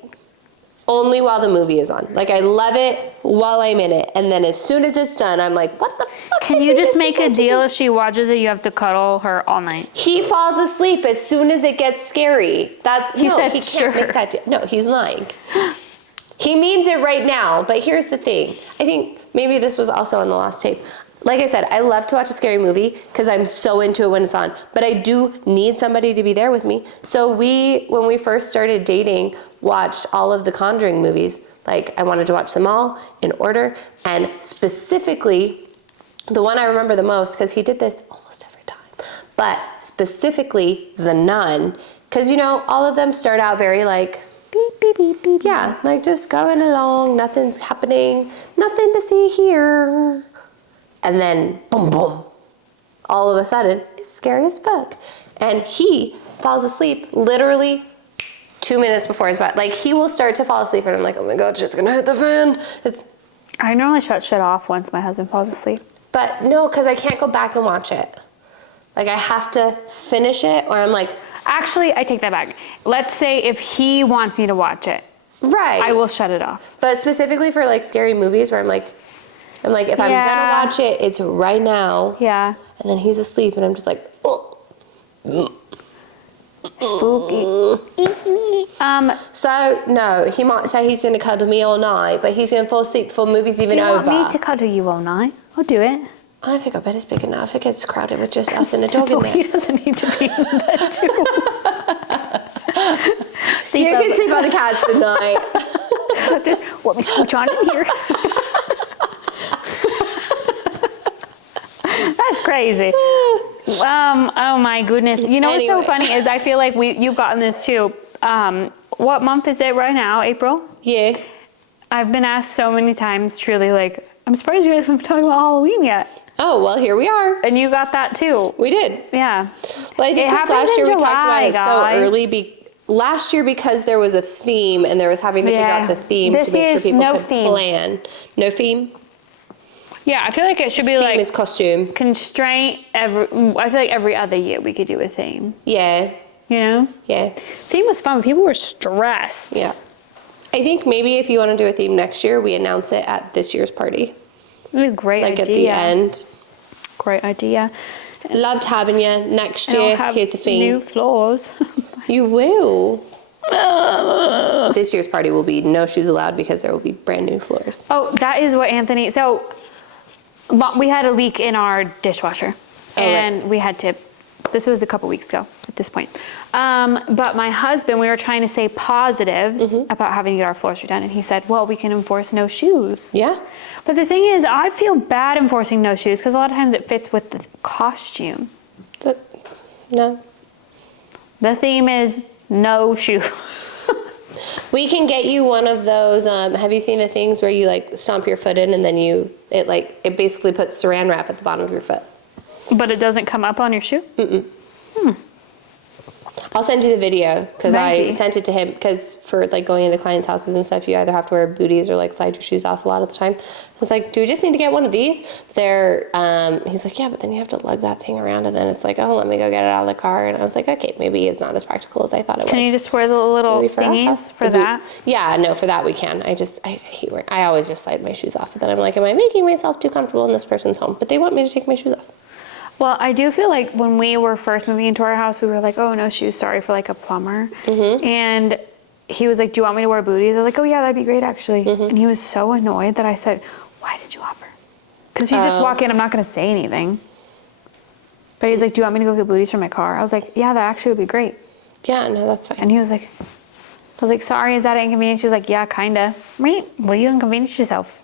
only while the movie is on. Like I love it while I'm in it. And then as soon as it's done, I'm like, what the fuck? Can you just make a deal if she watches it, you have to cuddle her all night? He falls asleep as soon as it gets scary. He said he sure. can't make that deal. No, he's lying. He means it right now, but here's the thing. I think maybe this was also on the last tape. Like I said, I love to watch a scary movie because I'm so into it when it's on, but I do need somebody to be there with me. So when we first started dating, watched all of the Conjuring movies. Like I wanted to watch them all in order, and specifically, the one I remember the most, because he did this almost every time, but specifically The Nun, because you know, all of them start out very like, beep, beep, beep, beep, yeah, like just going along, nothing's happening, nothing to see here. And then, boom, boom, all of a sudden, it's scary as fuck. And he falls asleep literally 2 minutes before his bed. Like, he will start to fall asleep, and I'm like, oh my God, shit's gonna hit the fan. I normally shut shit off once my husband falls asleep. But no, because I can't go back and watch it. Like I have to finish it, or I'm like, Actually, I take that back. Let's say if he wants me to watch it, right. I will shut it off. But specifically for like scary movies where I'm like, if I'm gonna watch it, it's right now. Yeah. And then he's asleep and I'm just like, oh. Spooky. So no, he might say he's gonna cuddle me all night, but he's gonna fall asleep before the movie's even Do you over. want me to cuddle you all night? I'll do it. I don't think our bed is big enough. It gets crowded with just us and a dog in He there. doesn't need to be in the bed too. You can sleep on the couch for the night. Just let me scooch on in here. That's crazy. Oh my goodness. You know what's so Anyway. funny is I feel like you've gotten this too. What month is it right now? April? Yeah. I've been asked so many times, truly, like, I'm surprised you guys haven't been talking about Halloween yet. Oh, well, here we are. And you got that too. We did. Yeah. Well, I think It 'cause happens last in year we talked about July, it guys. so early. Last year because there was a theme and there was having to figure Yeah. out the theme This to make sure year's people no could theme. plan. No theme? Yeah, I feel like it should be Theme like is costume. constraint. I feel like every other year we could do a theme. Yeah. You know? Yeah. Theme was fun. People were stressed. Yeah. I think maybe if you want to do a theme next year, we announce it at this year's party. It was a great Like idea. at the end. Great idea. Loved having you. Next And I'll year, have here's the theme. new floors. You will. This year's party will be no shoes allowed because there will be brand new floors. Oh, that is what Anthony. So we had a leak in our dishwasher, Oh, and we had to. This was a couple weeks ago at this point. But my husband, we were trying to say positives Mm-hmm. about having to get our floors redone, and he said, "Well, we can enforce no shoes." Yeah. But the thing is, I feel bad enforcing no shoes because a lot of times it fits with the costume. No. The theme is no shoe. We can get you one of those. Have you seen the things where you like stomp your foot in and then it basically puts saran wrap at the bottom of your foot? But it doesn't come up on your shoe? I'll send you the video because I Maybe. sent it to him because for like going into clients' houses and stuff, you either have to wear booties or like slide your shoes off a lot of the time. I was like, do we just need to get one of these? He's like, yeah, but then you have to lug that thing around and then it's like, oh, let me go get it out of the car. And I was like, okay, maybe it's not as practical as I thought it was. Can you just wear the little Maybe for our thingies house, for the boot. that? Yeah, no, for that we can. I hate wearing. I always just slide my shoes off, but then I'm like, am I making myself too comfortable in this person's home? But they want me to take my shoes off. Well, I do feel like when we were first moving into our house, we were like, oh, no shoes, sorry for like a plumber. And he was like, do you want me to wear booties? I was like, oh yeah, that'd be great actually. And he was so annoyed that I said, why did you offer? Because if you just walk in, I'm not gonna say anything. But he's like, do you want me to go get booties for my car? I was like, yeah, that actually would be great. Yeah, no, that's fine. And he was like, I was like, sorry, is that inconvenient? She's like, yeah, kinda. Well, you inconvenienced yourself.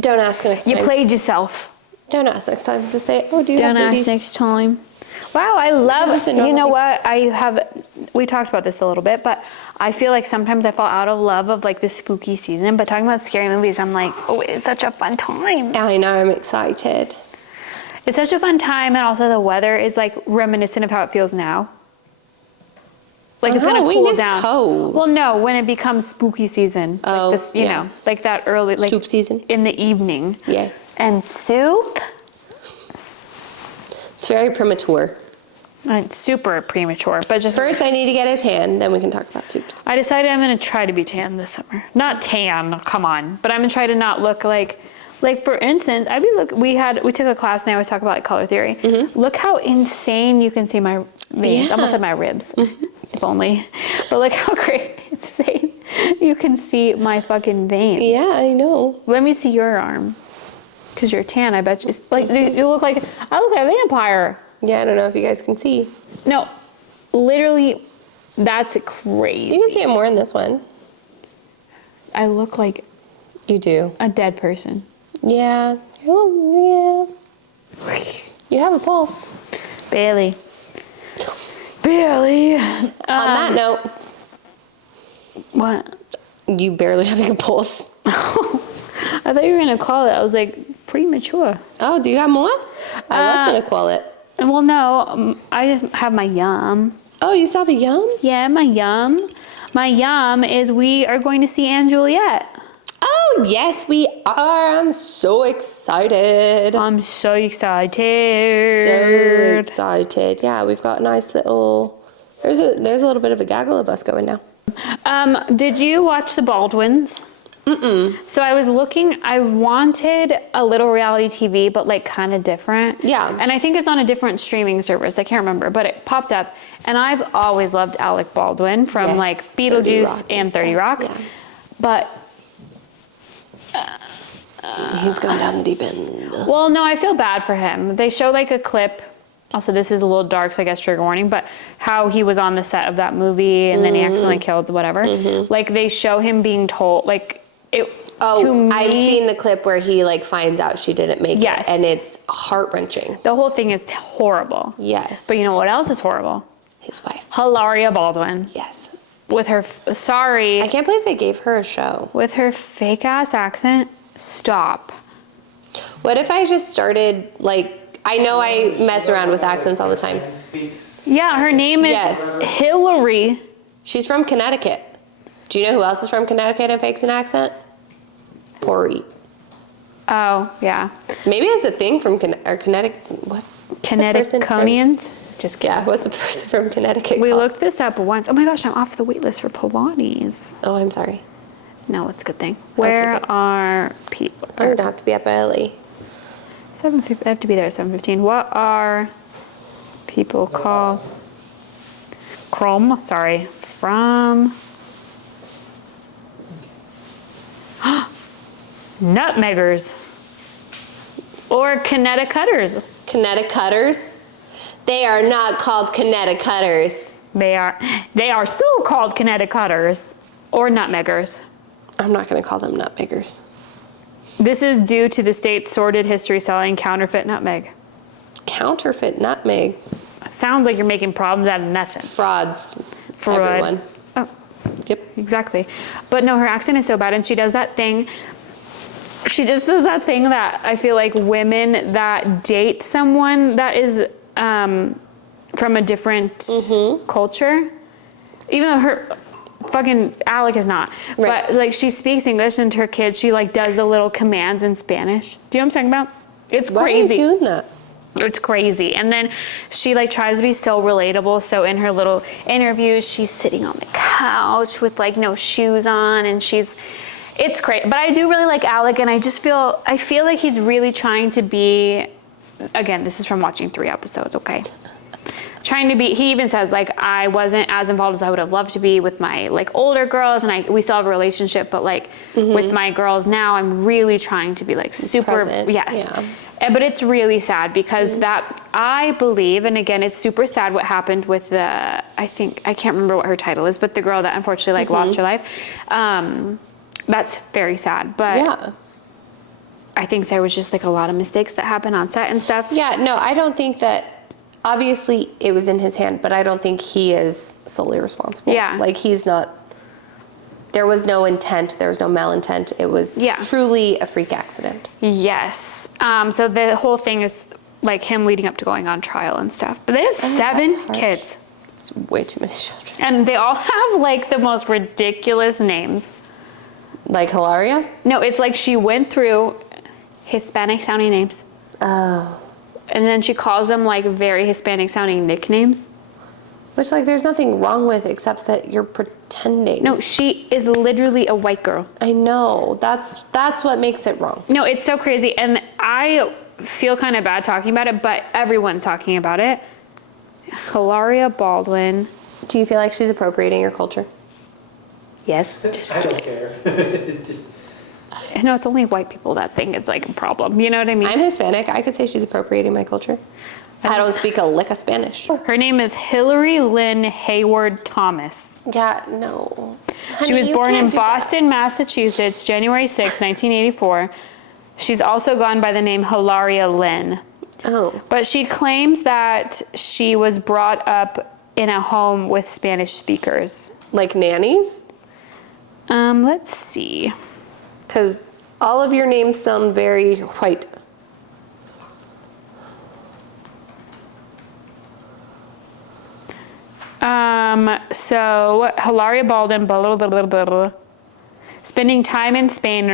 Don't ask next You time. played yourself. Don't ask next time. Just say, oh, do you Don't have ask booties? next time. Wow, I love, It's a normal you know thing. what, we talked about this a little bit, but I feel like sometimes I fall out of love of like the spooky season, but talking about scary movies, I'm like, oh, it's such a fun time. I know, I'm excited. It's such a fun time, and also the weather is like reminiscent of how it feels now. Like it's gonna Halloween cool is down. cold. Well, no, when it becomes spooky season, Oh, like this, you yeah. know, like that early, like Soup season. in the evening. Yeah. And soup, It's very premature. super premature, but just First, I need to get a tan, then we can talk about soups. I decided I'm gonna try to be tan this summer. Not tan, come on, but I'm gonna try to not look like for instance, we took a class and I always talk about like color theory. Look how insane you can see my veins. Yeah. Almost said my ribs, if only. But look how great insane you can see my fucking veins. Yeah, I know. Let me see your arm, cause you're tan. I bet you. Like you look like I look like a vampire. Yeah, I don't know if you guys can see. No, literally, that's crazy. You can see it more in this one. I look like You do. a dead person. Yeah. Oh, yeah. You have a pulse. Barely. Barely. On that note, What? you barely having a pulse. I thought you were gonna call it. I was like premature. Oh, do you have more? I was going to call it. Well, no, I just have my yum. Oh, you still have a yum? Yeah, my yum. My yum is we are going to see Anne Juliet. Oh, Yes, we are. I'm so excited. I'm so So excited. excited. Yeah, we've got a nice little, there's a little bit of a gaggle of us going now. Did you watch the Baldwins? So I was looking, I wanted a little reality TV, but like kind of different. Yeah. And I think it's on a different streaming service. I can't remember, but it popped up. And I've always loved Alec Baldwin from Yes, like 30 Beetlejuice Rock and and 30 stuff, Rock. yeah. But, He's gone down the deep end. well, no, I feel bad for him. They show like a clip. Also, this is a little dark, so I guess trigger warning, but how he was on the set of that movie and then he accidentally killed whatever. Like they show him being told, like, it, to Oh, me, I've seen the clip where he like finds out she didn't make Yes. it, and it's heart-wrenching. the whole thing is horrible. Yes. But you know what else is horrible? His wife. Hilaria Baldwin Yes. with her, sorry, I can't believe they gave her a show. with her fake ass accent. Stop. What if I just started, like, I know I mess around with accents all the time. Speaks. Yeah, her name is Yes. Hillary. She's from Connecticut. Do you know who else is from Connecticut and fakes an accent? Pori. Oh, yeah. Maybe it's a thing from Connecticut. What? What's a person from- Connecticonians. Just kidding. Yeah, what's a person from Connecticut We called? looked this up once. Oh my gosh, I'm off the wait list for Pilates. Oh, I'm sorry. No, it's a good thing. Where good. are people? I'm gonna have to be up early. 7:50. I have to be there at 7:15. What are people called? Sorry. From nutmeggers or Connecticuters. Connecticuters? They are not called Connecticuters. They are still called Connecticuters or nutmeggers. I'm not gonna call them nutmeggers. This is due to the state's sordid history selling counterfeit nutmeg. Counterfeit nutmeg. Sounds like you're making problems out of nothing. Frauds. Fraud. Everyone. Oh, Yep. exactly. But no, her accent is so bad, and she does that thing. She just does that thing that I feel like women that date someone that is from a different culture, even though her fucking Alec is not, Right. but like she speaks English, and to her kids she like does the little commands in Spanish. Do you know what I'm talking about? It's Why crazy. are you doing that? It's crazy. And then she like tries to be so relatable. So in her little interviews, she's sitting on the couch with like no shoes on, and it's great. But I do really like Alec, and I feel like he's really trying to be, again, this is from watching 3 episodes, okay? Trying to be, he even says like, I wasn't as involved as I would have loved to be with my like older girls, and we still have a relationship, but like with my girls now, I'm really trying to be like super, Present, yes. yeah. But it's really sad because that, I believe, and again, it's super sad what happened with the, I can't remember what her title is, but the girl that unfortunately like lost her life. That's very sad, but Yeah. I think there was just like a lot of mistakes that happened on set and stuff. Yeah, no, I don't think that, obviously it was in his hand, but I don't think he is solely responsible. Yeah. Like he's not, there was no intent, there was no malintent. It was Yeah. truly a freak accident. Yes. So the whole thing is like him leading up to going on trial and stuff. But they have 7 that's harsh. kids. It's way too many children. And they all have like the most ridiculous names. Like Hilaria? No, it's like she went through Hispanic sounding names. Oh. And then she calls them like very Hispanic sounding nicknames. Which, like, there's nothing wrong with except that you're pretending. No, she is literally a white girl. I know. That's what makes it wrong. No, it's so crazy. And I feel kind of bad talking about it, but everyone's talking about it. Hilaria Baldwin. Do you feel like she's appropriating your culture? Yes. Just I don't kidding. care. It's just, No, it's only white people that think it's like a problem. You know what I mean? I'm Hispanic. I could say she's appropriating my culture. I don't speak a lick of Spanish. Her name is Hillary Lynn Hayward Thomas. Yeah, no. She Honey, was you born can't in do that. Boston, Massachusetts, January 6, 1984. She's also gone by the name Hilaria Lynn. Oh. But she claims that she was brought up in a home with Spanish speakers. Like nannies? Let's see. Because all of your names sound very white. So Hilaria Baldwin, blah, blah, blah, blah, blah. spending time in Spain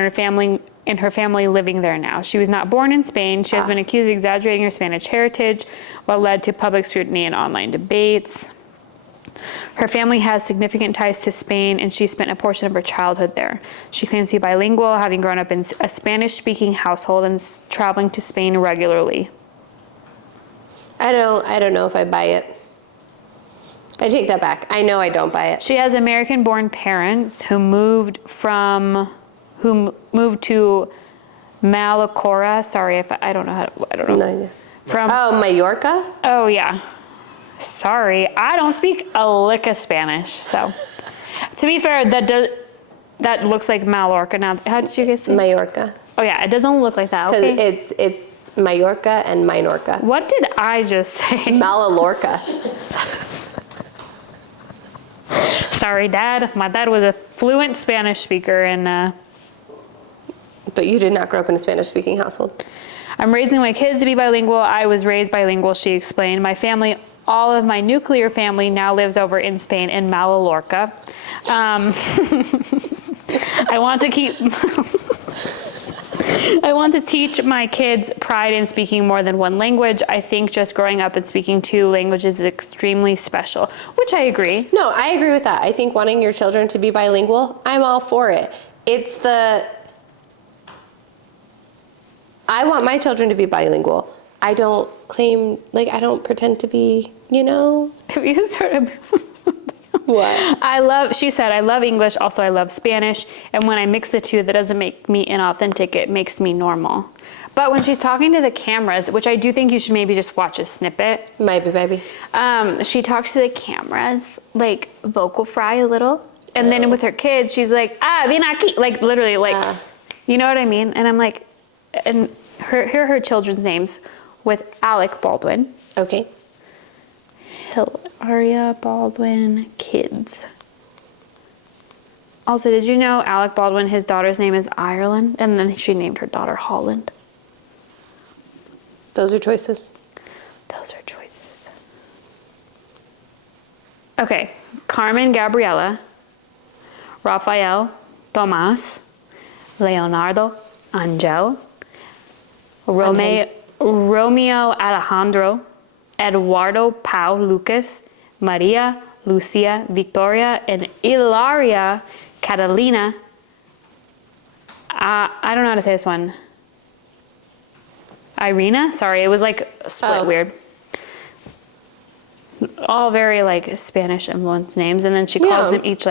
and her family living there now. She was not born in Spain. She has been accused of exaggerating her Spanish heritage, what led to public scrutiny and online debates. Her family has significant ties to Spain, and she spent a portion of her childhood there. She claims to be bilingual, having grown up in a Spanish-speaking household and traveling to Spain regularly. I don't know if I buy it. I take that back. I know I don't buy it. She has American-born parents who moved to Malacora. Sorry if I don't know. No idea. From Mallorca? Oh yeah. Sorry, I don't speak a lick of Spanish. So, to be fair, that looks like Mallorca. Now, how did you guys say? Mallorca. Oh yeah, it doesn't look like that. Okay. Because it's Mallorca and Minorca. What did I just say? Malalorca. Sorry, Dad. My dad was a fluent Spanish speaker, and But you did not grow up in a Spanish-speaking household. I'm raising my kids to be bilingual. I was raised bilingual, she explained. My family, all of my nuclear family now lives over in Spain in Mallorca. I want to teach my kids pride in speaking more than one language. I think just growing up and speaking 2 languages is extremely special, which I agree. No, I agree with that. I think wanting your children to be bilingual, I'm all for it. I want my children to be bilingual. I don't claim, I don't pretend to be, Have you started? What? She said, I love English, also I love Spanish, and when I mix the 2, that doesn't make me inauthentic, it makes me normal. But when she's talking to the cameras, which I do think you should maybe just watch a snippet. Maybe. She talks to the cameras, vocal fry a little, and then with her kids, she's like, ven aquí, literally, you know what I mean? And I'm like, and here are her children's names with Alec Baldwin. Okay. Hilaria Baldwin kids. Also, did you know Alec Baldwin, his daughter's name is Ireland, and then she named her daughter Holland? Those are choices. Okay, Carmen Gabriela, Rafael Tomas, Leonardo Angel, Romeo Alejandro, Eduardo Pau Lucas, Maria Lucia Victoria, and Hilaria Catalina. I don't know how to say this one. Irina? Sorry, it was split weird. All very Spanish influenced names, and then she calls them each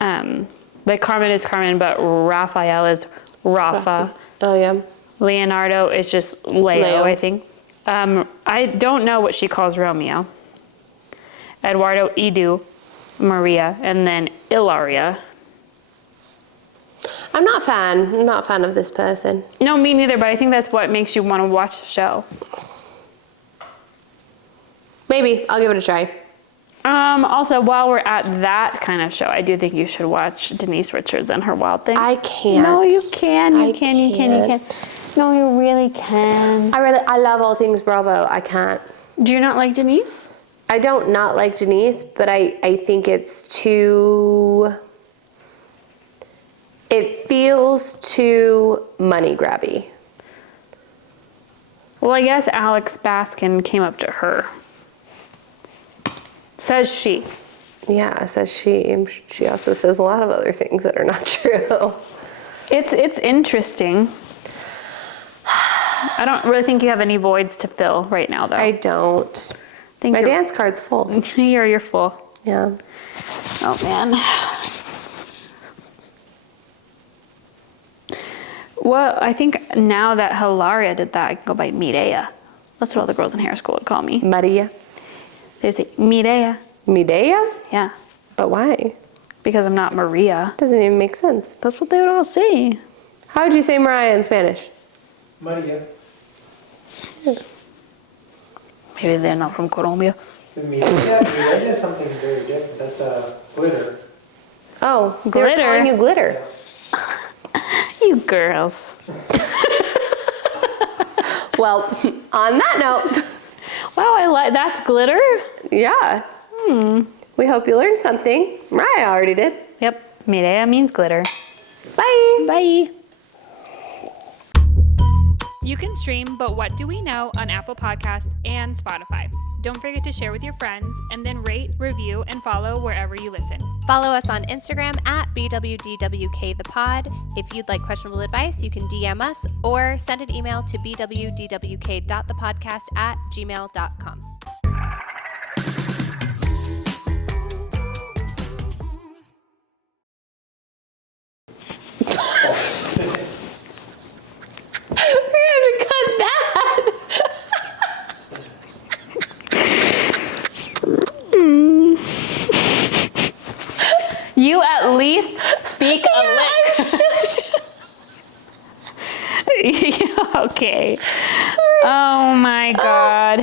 Carmen is Carmen, but Rafael is Rafa. Oh yeah. Leonardo is just Leo, I think. I don't know what she calls Romeo. Eduardo, Edu, Maria, and then Hilaria. I'm not a fan of this person. No, me neither, but I think that's what makes you want to watch the show. Maybe. I'll give it a try. Also, while we're at that kind of show, I do think you should watch Denise Richards and her Wild Things. I can't. No, you can. You can. No, you really can. I love all things Bravo. I can't. Do you not like Denise? I don't not like Denise, but I think it's too... It feels too money grabby. Well, I guess Alex Baskin came up to her. Says she. Yeah, says she. She also says a lot of other things that are not true. It's interesting. I don't really think you have any voids to fill right now, though. I don't. My dance card's full. You're full. Yeah. Oh, man. Well, I think now that Hilaria did that, I can go by Mireya. That's what all the girls in hair school would call me. Maria. They say Mireya. Mireya? Yeah. But why? Because I'm not Maria. Doesn't even make sense. That's what they would all say. How would you say Mariah in Spanish? Maria. Maybe they're not from Colombia. Mireya is something very different. That's glitter. Oh, they were Glitter? calling you glitter. You girls. Well, on that note. Wow, that's glitter? Yeah. We hope you learned something. Mariah already did. Yep, Mireya means glitter. Bye. Bye. You can stream But What Do We Know on Apple Podcasts and Spotify. Don't forget to share with your friends and then rate, review, and follow wherever you listen. Follow us on Instagram at BWDWKThePod. If you'd like questionable advice, you can DM us or send an email to bwdwk.thepodcast@gmail.com. We're gonna have to cut that. You at least speak a lick. Okay. Oh my God.